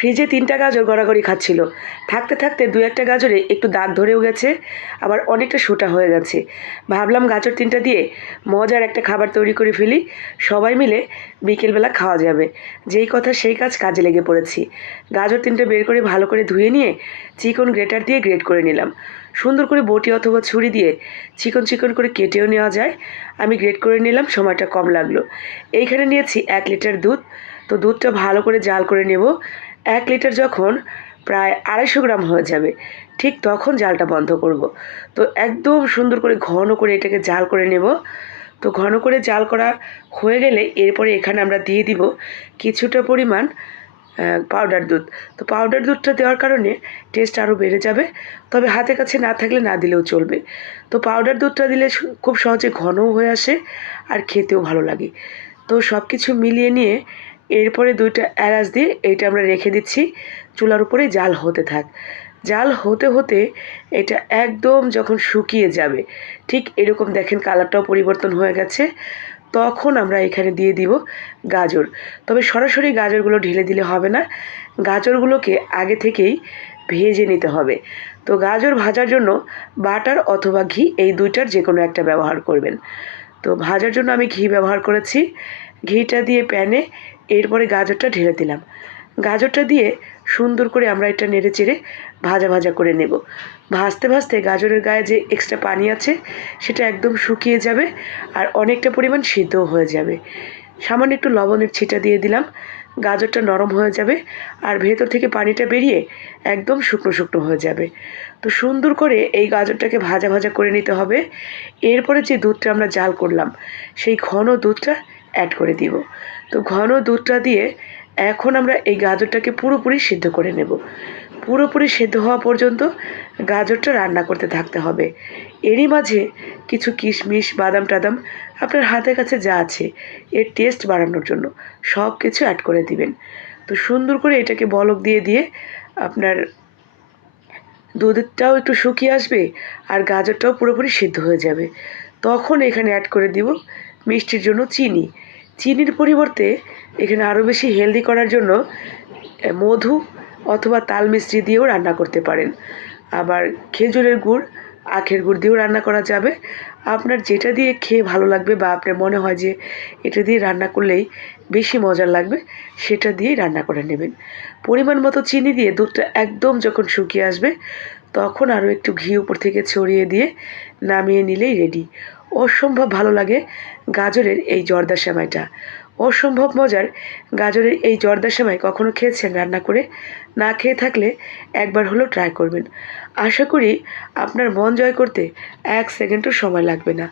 ফ্রিজে তিনটা গাজর গড়াগড়ি খাচ্ছিল। থাকতে থাকতে দু একটা গাজরে একটু দাগ ধরেও গেছে, আবার অনেকটা সোটা হয়ে গেছে। ভাবলাম গাজর তিনটা দিয়ে মজার একটা খাবার তৈরি করে ফেলি, সবাই মিলে বিকেলবেলা খাওয়া যাবে। যেই কথা সেই কাজ কাজে লেগে পড়েছি। গাজর তিনটা বের করে ভালো করে ধুয়ে নিয়ে চিকন গ্রেটার দিয়ে গ্রেট করে নিলাম। সুন্দর করে বটি অথবা ছুরি দিয়ে চিকন চিকন করে কেটেও নেওয়া যায়। আমি গ্রেট করে নিলাম, সময়টা কম লাগল। এইখানে নিয়েছি এক লিটার দুধ। তো দুধটা ভালো করে জাল করে নেব। এক লিটার যখন প্রায় আড়াইশো গ্রাম হয়ে যাবে, ঠিক তখন জালটা বন্ধ করব। তো একদম সুন্দর করে ঘন করে এটাকে জাল করে নেব। তো ঘন করে জাল করা হয়ে গেলে এরপরে এখানে আমরা দিয়ে দিব কিছুটা পরিমাণ পাউডার দুধ। তো পাউডার দুধটা দেওয়ার কারণে টেস্ট আরও বেড়ে যাবে। তবে হাতে কাছে না থাকলে না দিলেও চলবে। তো পাউডার দুধটা দিলে খুব সহজে ঘনও হয়ে আসে আর খেতেও ভালো লাগে। তো সব কিছু মিলিয়ে নিয়ে এরপরে দুইটা এলাচ দিয়ে এইটা আমরা রেখে দিচ্ছি। চুলার উপরে জাল হতে থাক। জাল হতে হতে এটা একদম যখন শুকিয়ে যাবে, ঠিক এরকম দেখেন কালারটাও পরিবর্তন হয়ে গেছে, তখন আমরা এখানে দিয়ে দিব গাজর। তবে সরাসরি গাজরগুলো ঢেলে দিলে হবে না। গাজরগুলোকে আগে থেকেই ভেজে নিতে হবে। তো গাজর ভাজার জন্য বাটার অথবা ঘি এই দুইটার যে কোনো একটা ব্যবহার করবেন। তো ভাজার জন্য আমি ঘি ব্যবহার করেছি। ঘিটা দিয়ে প্যানে এরপরে গাজরটা ঢেলে দিলাম। গাজরটা দিয়ে সুন্দর করে আমরা এটা নেড়ে চেড়ে ভাজা ভাজা করে নেব। ভাজতে ভাজতে গাজরের গায়ে যে এক্সট্রা পানি আছে, সেটা একদম শুকিয়ে যাবে আর অনেকটা পরিমাণ সিদ্ধও হয়ে যাবে। সামান্য একটু লবণের ছিটা দিয়ে দিলাম। গাজরটা নরম হয়ে যাবে আর ভেতর থেকে পানিটা বেরিয়ে একদম শুকনো শুকনো হয়ে যাবে। তো সুন্দর করে এই গাজরটাকে ভাজা ভাজা করে নিতে হবে। এরপরে যে দুধটা আমরা জাল করলাম, সেই ঘন দুধটা অ্যাড করে দিব। তো ঘন দুধটা দিয়ে এখন আমরা এই গাজরটাকে পুরোপুরি সিদ্ধ করে নেব। পুরোপুরি সিদ্ধ হওয়া পর্যন্ত গাজরটা রান্না করতে থাকতে হবে। এরই মাঝে কিছু কিশমিশ, বাদাম টাদাম আপনার হাতের কাছে যা আছে, এর টেস্ট বাড়ানোর জন্য সব কিছু অ্যাড করে দিবেন। তো সুন্দর করে এটাকে বলক দিয়ে দিয়ে আপনার দুধটাও একটু শুকিয়ে আসবে আর গাজরটাও পুরোপুরি সিদ্ধ হয়ে যাবে। তখন এখানে অ্যাড করে দিব মিষ্টির জন্য চিনি। চিনির পরিবর্তে এখানে আরও বেশি হেলদি করার জন্য মধু অথবা তাল মিষ্টি দিয়েও রান্না করতে পারেন। আবার খেজুরের গুড়, আখের গুড় দিয়েও রান্না করা যাবে। আপনার যেটা দিয়ে খেয়ে ভালো লাগবে বা আপনার মনে হয় যে এটা দিয়ে রান্না করলেই বেশি মজার লাগবে, সেটা দিয়েই রান্না করে নেবেন। পরিমাণ মতো চিনি দিয়ে দুধটা একদম যখন শুকিয়ে আসবে, তখন আরও একটু ঘি উপর থেকে ছড়িয়ে দিয়ে নামিয়ে নিলেই রেডি। অসম্ভব ভালো লাগে গাজরের এই জর্দা সেমাইটা। অসম্ভব মজার গাজরের এই জর্দা সেমাই কখনো খেয়েছেন রান্না করে? না খেয়ে থাকলে একবার হলেও ট্রাই করবেন। আশা করি আপনার মন জয় করতে এক সেকেন্ডও সময় লাগবে না।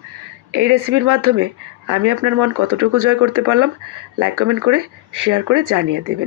এই রেসিপির মাধ্যমে আমি আপনার মন কতটুকু জয় করতে পারলাম? লাইক কমেন্ট করে শেয়ার করে জানিয়ে দেবেন।